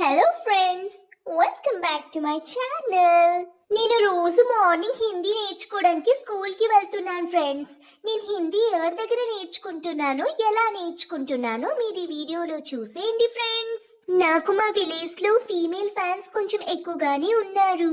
Hello friends, welcome back to my channel. నేను రోజు morning Hindi నేర్చుకోవడానికి స్కూల్కి వెళ్తున్నాను ఫ్రెండ్స్. నేను హిందీ ఎవరి దగ్గర నేర్చుకుంటున్నానో, ఎలా నేర్చుకుంటున్నానో మీరు ఈ వీడియోలో చూసేయండి ఫ్రెండ్స్. నాకు మా విలేజ్లో ఫీమేల్ ఫ్యాన్స్ కొంచెం ఎక్కువగానే ఉన్నారు.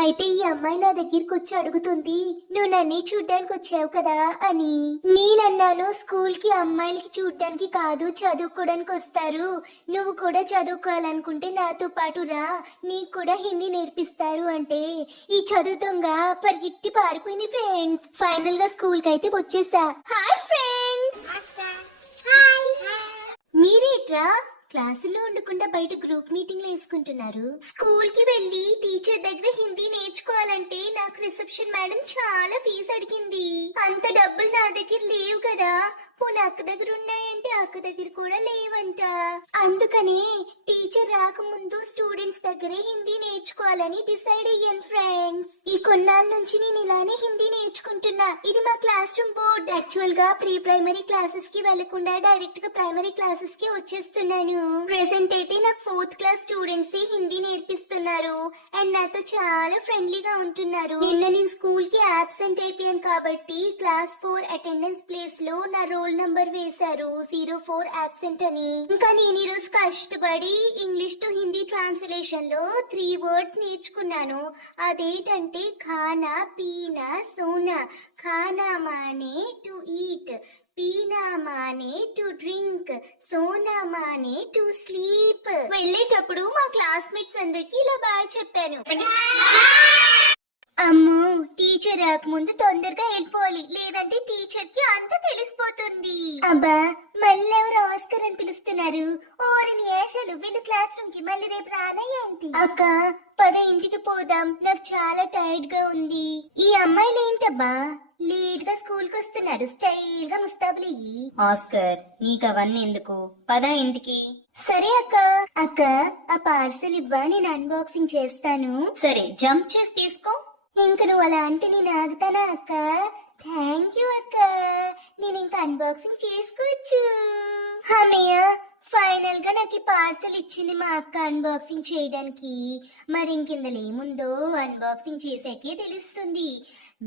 అయితే ఈ అమ్మాయి నా దగ్గరికి వచ్చి అడుగుతుంది, నువ్వు నన్నే చూడ్డానికి వచ్చావు కదా అని. నేనన్నాను, స్కూల్ కి అమ్మాయిలకి చూడ్డానికి కాదు, చదువుకోవడానికి వస్తారు. నువ్వు కూడా చదువుకోవాలనుకుంటే నాతో పాటు రా, నీకు కూడా హిందీ నేర్పిస్తారు అంటే ఈ చదువు దొంగ పరిగెట్టి పారిపోయింది ఫ్రెండ్స్. ఫైనల్ గా స్కూల్ కి అయితే వచ్చేసా. హాయ్ ఫ్రెండ్స్, మీరేట్రా క్లాసుల్లో ఉండకుండా బయట గ్రూప్ మీటింగ్లు వేసుకుంటున్నారు? స్కూల్ కి వెళ్ళి టీచర్ దగ్గర హిందీ నేర్చుకోవాలంటే నాకు రిసెప్షన్ మేడం చాలా ఫీజు అడిగింది. అంత డబ్బులు నా దగ్గర లేవు కదా. పోనీ అక్క దగ్గర ఉన్నాయంటే అక్క దగ్గర కూడా లేవంట. అందుకనే టీచర్ రాకముందు స్టూడెంట్స్ దగ్గరే హిందీ నేర్చుకోవాలని డిసైడ్ అయ్యాను ఫ్రెండ్స్. ఈ కొన్నాళ్ళ నుంచి నేను ఇలానే హిందీ నేర్చుకుంటున్నా. ఇది మా క్లాస్ రూమ్ బోర్డ్. యాక్చువల్ గా ప్రీ ప్రైమరీ క్లాసెస్ కి వెళ్లకుండా డైరెక్ట్ గా ప్రైమరీ క్లాసెస్ కి వచ్చేస్తున్నాను. ప్రెసెంట్ అయితే నాకు 4th క్లాస్ స్టూడెంట్స్ హిందీ నేర్పిస్తున్నారు అండ్ నాతో చాలా ఫ్రెండ్లీగా ఉంటున్నారు. నిన్న నేను స్కూల్ కి అబ్సెంట్ అయిపోయాను కాబట్టి క్లాస్ 4 అటెండెన్స్ ప్లేస్ లో నా రోల్ నంబర్ వేశారు 04 అబ్సెంట్ అని. ఇంకా నేను ఈ రోజు కష్టపడి ఇంగ్లీష్ టు హిందీ ట్రాన్స్లేషన్ లో 3 వర్డ్స్ నేర్చుకున్నాను. అదేంటంటే ఖానా, పీనా, సోనా. ఖానా మానే టు ఈట్, పీనా మానే టు డ్రింక్, సోనా మానే టు స్లీప్. వెళ్ళేటప్పుడు మా క్లాస్మేట్స్ అందరికి ఇలా బాయ్ చెప్పాను. అమ్మో, టీచర్ రాకముందు తొందరగా వెళ్ళిపోవాలి, లేదంటే టీచర్ కి అంత తెలిసిపోతుంది. అబ్బా, మళ్ళీ ఎవరు ఆస్కర్ అని పిలుస్తున్నారు? ఓరిని ఏషలు, వీళ్ళు క్లాస్ రూమ్ కి మళ్ళీ రేపు రానయ్య ఏంటి? అక్క, పద ఇంటికి పోదాం, నాకు చాలా టైర్డ్ గా ఉంది. ఈ అమ్మాయిలు ఏంటబ్బా లేట్ గా స్కూల్ కి వస్తున్నారు, స్టైల్ గా ముస్తాబులయ్యి. ఆస్కర్, నీకు అవన్నీ ఎందుకు, పద ఇంటికి. సరే అక్క. అక్క, ఆ పార్సల్ ఇవ్వా, నేను అన్బాక్సింగ్ చేస్తాను. సరే, జంప్ చేసి తీసుకో. ఇంక నువ్వు అలా అంటే నేను ఆగుతానా అక్క? థ్యాంక్ యూ అక్క, నేను ఇంకా అన్బాక్సింగ్ చేసుకోవచ్చు. హమయ్య, ఫైనల్ గా నాకు ఈ పార్సల్ ఇచ్చింది మా అక్క అన్బాక్సింగ్ చేయడానికి. మరి ఇంకిందలో ఏముందో అన్బాక్సింగ్ చేసాకే తెలుస్తుంది.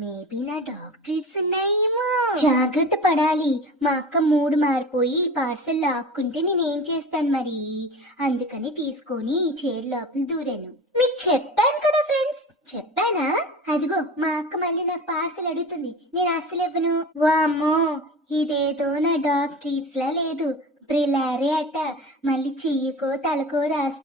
మేబీ నా డాగ్ ట్రీట్స్ ఉన్నాయేమో. జాగ్రత్త పడాలి, మా అక్క మూడు మారిపోయి పార్సల్ లాక్కుంటే నేనేం చేస్తాను మరి. అందుకని తీసుకొని చైర్ లోపల దూరాను. మీకు చెప్పాను కదా ఫ్రెండ్స్, చెప్పానా? అదిగో మా అక్క మళ్ళీ నాకు పార్సల్ అడుగుతుంది, నేను అస్సలు ఇవ్వను. వామ్మో, ఇదేదో నా డాగ్ ట్రీట్స్ లా లేదు, బ్రిలారే అట. మళ్ళీ చెయ్యకో తలకో రాసి